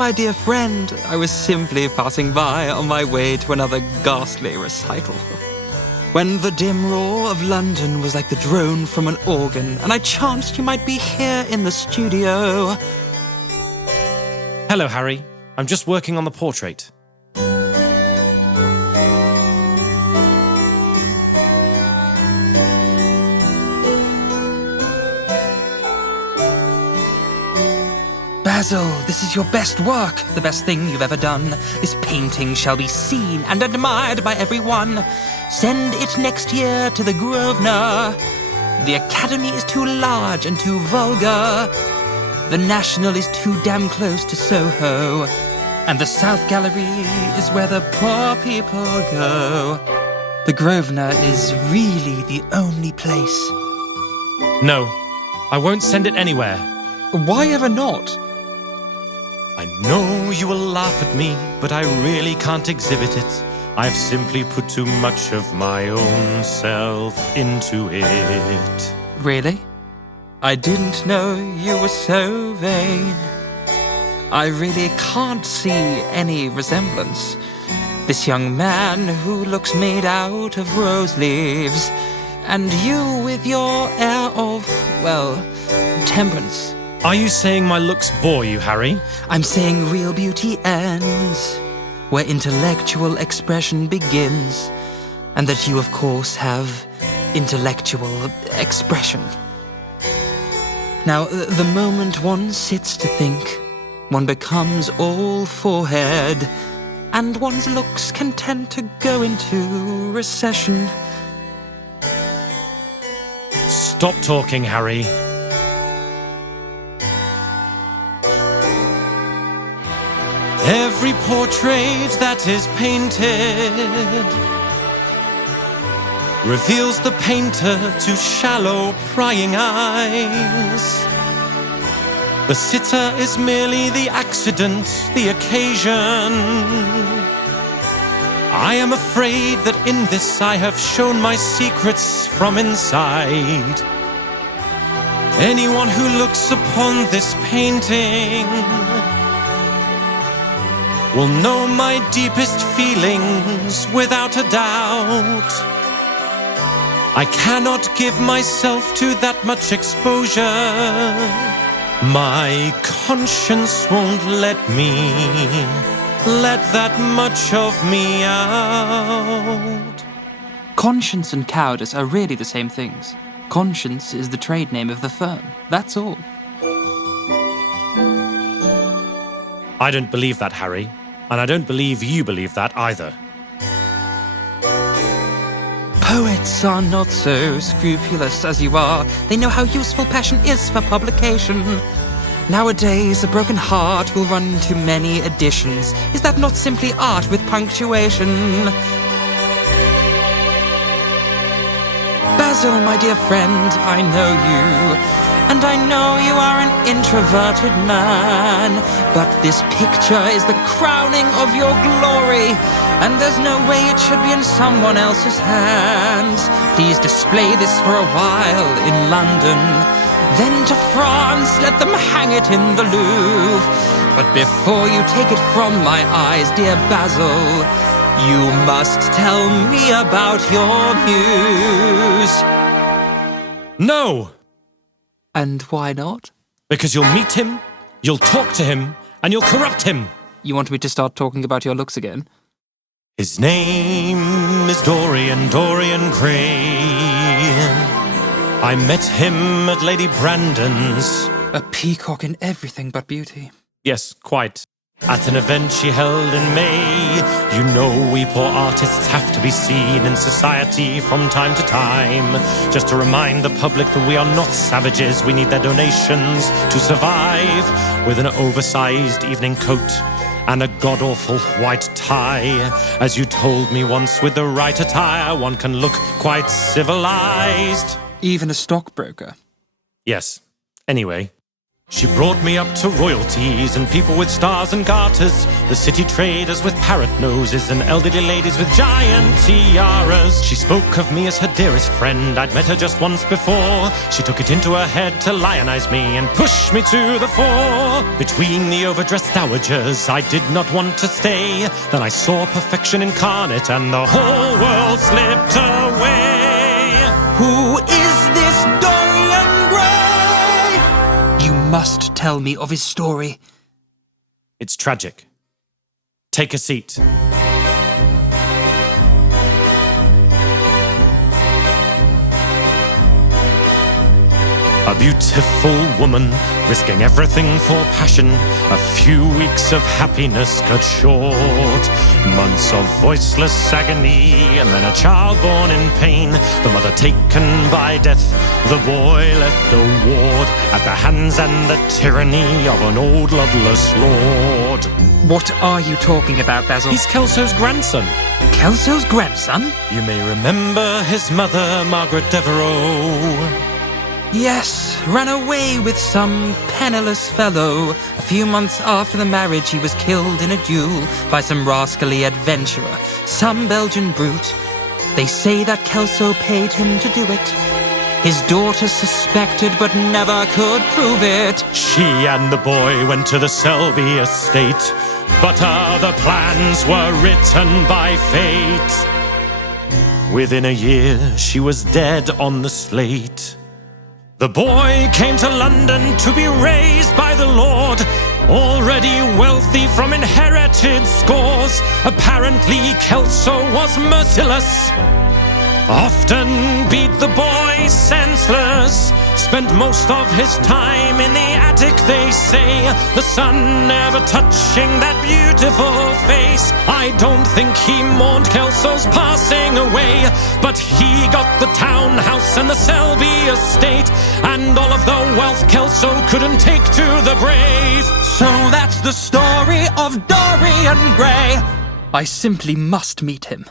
my dear friend. I was simply passing by on my way to another ghastly recital. When the dim roar of London was like the drone from an organ, and I chanced you might be here in the studio. Hello, Harry. I'm just working on the portrait. Basil, this is your best work, the best thing you've ever done. This painting shall be seen and admired by everyone. Send it next year to the Grosvenor. The Academy is too large and too vulgar. The National is too damn close to Soho. And the South Gallery is where the poor people go. The Grosvenor is really the only place. No, I won't send it anywhere. Why ever not? I know you will laugh at me, but I really can't exhibit it. I've simply put too much of my own self into it. Really? I didn't know you were so vain. I really can't see any resemblance. This young man who looks made out of rose leaves, and you with your air of, well, temperance. Are you saying my looks bore you, Harry? I'm saying real beauty ends where intellectual expression begins, and that you, of course, have intellectual expression. Now, the moment one sits to think, one becomes all forehead, and one's looks can tend to go into recession. Stop talking, Harry. Every portrait that is painted reveals the painter to shallow, prying eyes. The sitter is merely the accident, the occasion. I am afraid that in this I have shown my secrets from inside. Anyone who looks upon this painting will know my deepest feelings without a doubt. I cannot give myself to that much exposure. My conscience won't let me let that much of me out. Conscience and cowardice are really the same things. Conscience is the trade name of the firm, that's all. I don't believe that, Harry. And I don't believe you believe that either. Poets are not so scrupulous as you are. They know how useful passion is for publication. Nowadays, a broken heart will run to many editions. Is that not simply art with punctuation? Basil, my dear friend, I know you. And I know you are an introverted man, but this picture is the crowning of your glory, and there's no way it should be in someone else's hands. Please display this for a while in London, then to France let them hang it in the Louvre. But before you take it from my eyes, dear Basil, you must tell me about your muse. No! And why not? Because you'll meet him, you'll talk to him, and you'll corrupt him. You want me to start talking about your looks again? His name is Dorian Gray. I met him at Lady Brandon's. A peacock in everything but beauty. Yes, quite. At an event she held in May. You know we poor artists have to be seen in society from time to time. Just to remind the public that we are not savages. We need their donations to survive. With an oversized evening coat and a god-awful white tie. As you told me once, with the right attire, one can look quite civilized. Even a stockbroker. Yes. Anyway. She brought me up to royalties and people with stars and garters, the city traders with parrot noses and elderly ladies with giant tiaras. She spoke of me as her dearest friend. I'd met her just once before. She took it into her head to lionize me and push me to the fore. Between the overdressed dowagers, I did not want to stay. Then I saw perfection incarnate and the whole world slipped away. Who is this Dorian Gray? You must tell me of his story. It's tragic. Take a seat. A beautiful woman, risking everything for passion. A few weeks of happiness cut short. Months of voiceless agony, and then a child born in pain. The mother taken by death, the boy left a ward at the hands and the tyranny of an old loveless lord. What are you talking about, Basil? He's Kelso's grandson. Kelso's grandson? You may remember his mother, Margaret Devereux. Yes, ran away with some penniless fellow. A few months after the marriage, he was killed in a duel by some rascally adventurer, some Belgian brute. They say that Kelso paid him to do it. His daughter suspected but never could prove it. She and the boy went to the Selby estate, but other plans were written by fate. Within a year, she was dead on the slate. The boy came to London to be raised by the Lord, already wealthy from inherited scores. Apparently Kelso was merciless, often beat the boy senseless. Spent most of his time in the attic, they say, the sun never touching that beautiful face. I don't think he mourned Kelso's passing away, but he got the townhouse and the Selby estate, and all of the wealth Kelso couldn't take to the grave. So that's the story of Dorian Gray. I simply must meet him.